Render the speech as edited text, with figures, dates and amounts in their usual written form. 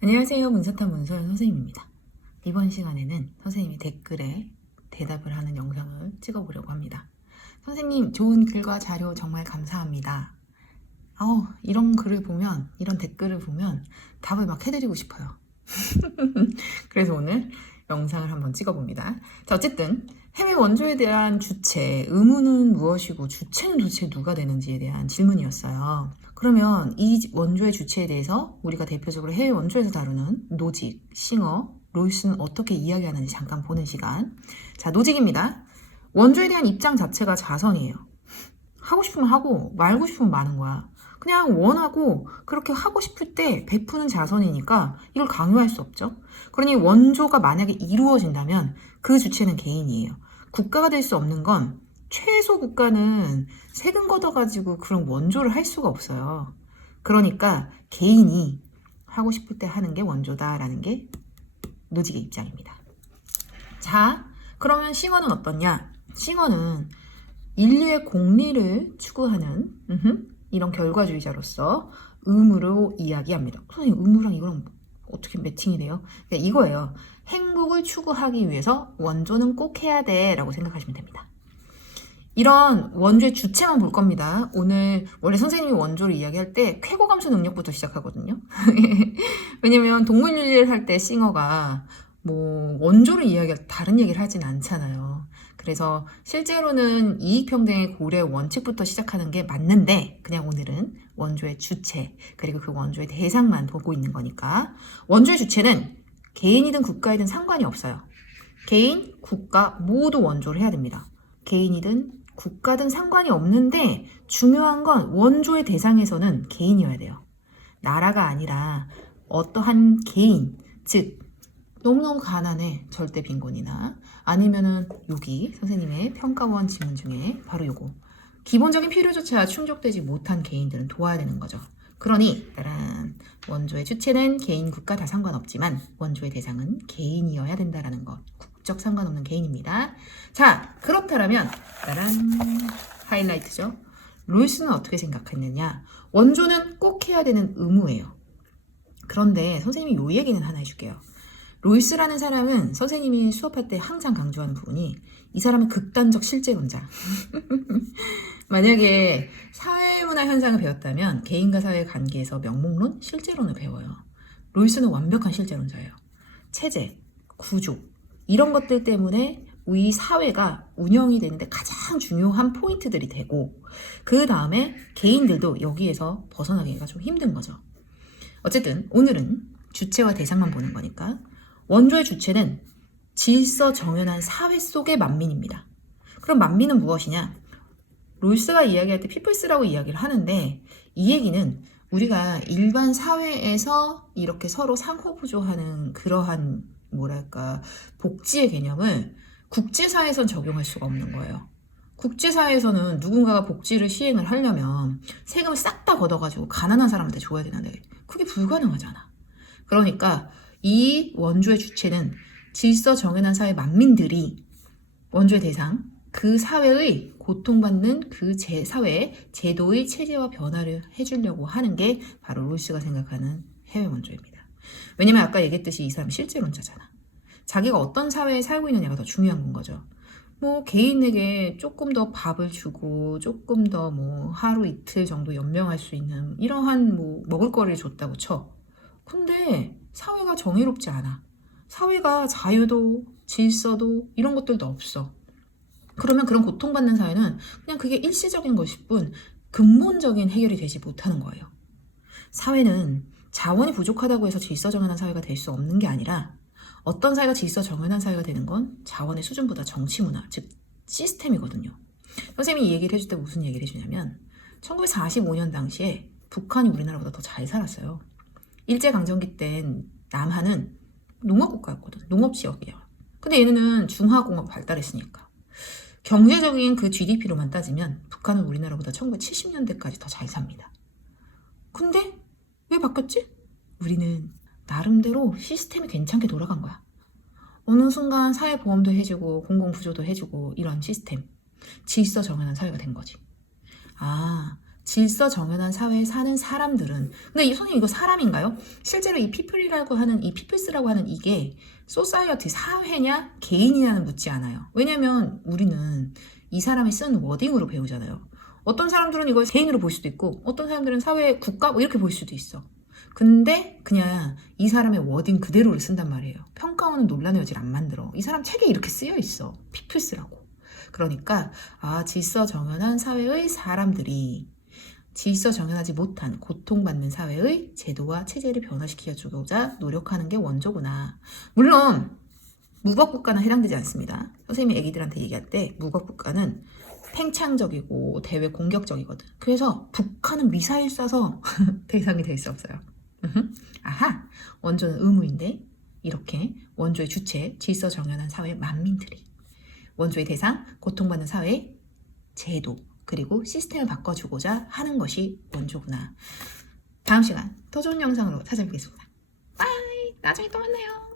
안녕하세요. 문사탐 문서연 선생님입니다. 이번 시간에는 선생님이 댓글에 대답을 하는 영상을 찍어보려고 합니다. 선생님, 좋은 글과 자료 정말 감사합니다. 이런 글을 보면, 이런 댓글을 보면 답을 막 해드리고 싶어요. 그래서 오늘 영상을 한번 찍어봅니다. 자, 어쨌든 해외 원조에 대한 주체, 의무는 무엇이고 주체는 도대체 누가 되는지에 대한 질문이었어요. 그러면 이 원조의 주체에 대해서 우리가 대표적으로 해외 원조에서 다루는 노직, 싱어, 롤스는 어떻게 이야기하는지 잠깐 보는 시간. 자, 노직입니다. 원조에 대한 입장 자체가 자선이에요. 하고 싶으면 하고 말고 싶으면 마는 거야. 그냥 원하고 그렇게 하고 싶을 때 베푸는 자선이니까 이걸 강요할 수 없죠. 그러니 원조가 만약에 이루어진다면 그 주체는 개인이에요. 국가가 될 수 없는 건 최소 국가는 세금 걷어가지고 그런 원조를 할 수가 없어요. 그러니까 개인이 하고 싶을 때 하는 게 원조다라는 게 노직의 입장입니다. 자, 그러면 싱어는 어떻냐? 싱어는 인류의 공리를 추구하는 이런 결과주의자로서 의무로 이야기합니다. 선생님, 의무랑 이거랑 어떻게 매칭이 돼요? 그러니까 이거예요. 행복을 추구하기 위해서 원조는 꼭 해야 돼 라고 생각하시면 됩니다. 이런 원조의 주체만 볼 겁니다. 오늘 원래 선생님이 원조를 이야기할 때 쾌고감수 능력부터 시작하거든요. 왜냐면 동물윤리를 할 때 싱어가 뭐 원조를 이야기할 다른 얘기를 하진 않잖아요. 그래서 실제로는 이익평등의 고려 원칙부터 시작하는 게 맞는데 그냥 오늘은 원조의 주체 그리고 그 원조의 대상만 보고 있는 거니까 원조의 주체는 개인이든 국가이든 상관이 없어요. 개인, 국가 모두 원조를 해야 됩니다. 개인이든 국가든 상관이 없는데 중요한 건 원조의 대상에서는 개인이어야 돼요. 나라가 아니라 어떠한 개인, 즉 너무너무 가난해 절대 빈곤이나 아니면은 여기 선생님의 평가원 지문 중에 바로 요거 기본적인 필요조차 충족되지 못한 개인들은 도와야 되는 거죠. 그러니 따란 원조의 주체는 개인 국가 다 상관없지만 원조의 대상은 개인이어야 된다라는 것. 국적 상관없는 개인입니다. 자, 그렇다면 따란 하이라이트죠. 롤스는 어떻게 생각했느냐? 원조는 꼭 해야 되는 의무예요. 그런데 선생님이 요 얘기는 하나 해줄게요. 롤스라는 사람은 선생님이 수업할 때 항상 강조하는 부분이 이 사람은 극단적 실제론자. 만약에 사회문화 현상을 배웠다면 개인과 사회의 관계에서 명목론, 실제론을 배워요. 롤스는 완벽한 실제론자예요. 체제, 구조 이런 것들 때문에 우리 사회가 운영이 되는데 가장 중요한 포인트들이 되고 그 다음에 개인들도 여기에서 벗어나기가 좀 힘든 거죠. 어쨌든 오늘은 주체와 대상만 보는 거니까 원조의 주체는 질서 정연한 사회 속의 만민입니다. 그럼 만민은 무엇이냐? 롤스가 이야기할 때 피플스라고 이야기를 하는데 이 얘기는 우리가 일반 사회에서 이렇게 서로 상호부조하는 그러한 뭐랄까 복지의 개념을 국제사회에선 적용할 수가 없는 거예요. 국제사회에서는 누군가가 복지를 시행을 하려면 세금을 싹 다 걷어가지고 가난한 사람한테 줘야 되는데 그게 불가능하잖아. 그러니까 이 원조의 주체는 질서 정연한 사회 만민들이 원조의 대상, 그 사회의 고통받는 그 사회의 제도의 체제와 변화를 해주려고 하는 게 바로 롤스가 생각하는 해외 원조입니다. 왜냐면 아까 얘기했듯이 이 사람은 실제론자잖아. 자기가 어떤 사회에 살고 있느냐가 더 중요한 건 거죠. 뭐 개인에게 조금 더 밥을 주고 조금 더 뭐 하루 이틀 정도 연명할 수 있는 이러한 뭐 먹을거리를 줬다고 쳐. 근데 사회가 정의롭지 않아. 사회가 자유도 질서도 이런 것들도 없어. 그러면 그런 고통받는 사회는 그냥 그게 일시적인 것일 뿐 근본적인 해결이 되지 못하는 거예요. 사회는 자원이 부족하다고 해서 질서 정연한 사회가 될 수 없는 게 아니라 어떤 사회가 질서 정연한 사회가 되는 건 자원의 수준보다 정치 문화, 즉 시스템이거든요. 선생님이 이 얘기를 해줄 때 무슨 얘기를 해주냐면 1945년 당시에 북한이 우리나라보다 더 잘 살았어요. 일제강점기 땐 남한은 농업국가였거든. 농업지역이야. 근데 얘네는 중화공업 발달했으니까. 경제적인 그 GDP로만 따지면 북한은 우리나라보다 1970년대까지 더 잘 삽니다. 근데 왜 바뀌었지? 우리는 나름대로 시스템이 괜찮게 돌아간 거야. 어느 순간 사회보험도 해주고 공공부조도 해주고 이런 시스템. 질서 정연한 사회가 된 거지. 아, 질서 정연한 사회에 사는 사람들은, 근데 선생님 이거 사람인가요? 실제로 이 people이라고 하는, 이 peoples라고 하는 이게 society, 사회냐 개인이냐는 묻지 않아요. 왜냐면 우리는 이 사람이 쓴 워딩으로 배우잖아요. 어떤 사람들은 이걸 개인으로 볼 수도 있고 어떤 사람들은 사회, 국가 뭐 이렇게 볼 수도 있어. 근데 그냥 이 사람의 워딩 그대로를 쓴단 말이에요. 평가원은 논란의 여지를 안 만들어. 이 사람 책에 이렇게 쓰여 있어. peoples라고. 그러니까 질서 정연한 사회의 사람들이 질서 정연하지 못한 고통받는 사회의 제도와 체제를 변화시켜주고자 노력하는 게 원조구나. 물론 무법국가는 해당되지 않습니다. 선생님이 애기들한테 얘기할 때 무법국가는 팽창적이고 대외 공격적이거든. 그래서 북한은 미사일 쏴서 대상이 될 수 없어요. 아하, 원조는 의무인데 이렇게 원조의 주체, 질서 정연한 사회 만민들이 원조의 대상, 고통받는 사회의 제도, 그리고 시스템을 바꿔주고자 하는 것이 원조구나. 다음 시간 더 좋은 영상으로 찾아뵙겠습니다. 빠이! 나중에 또 만나요.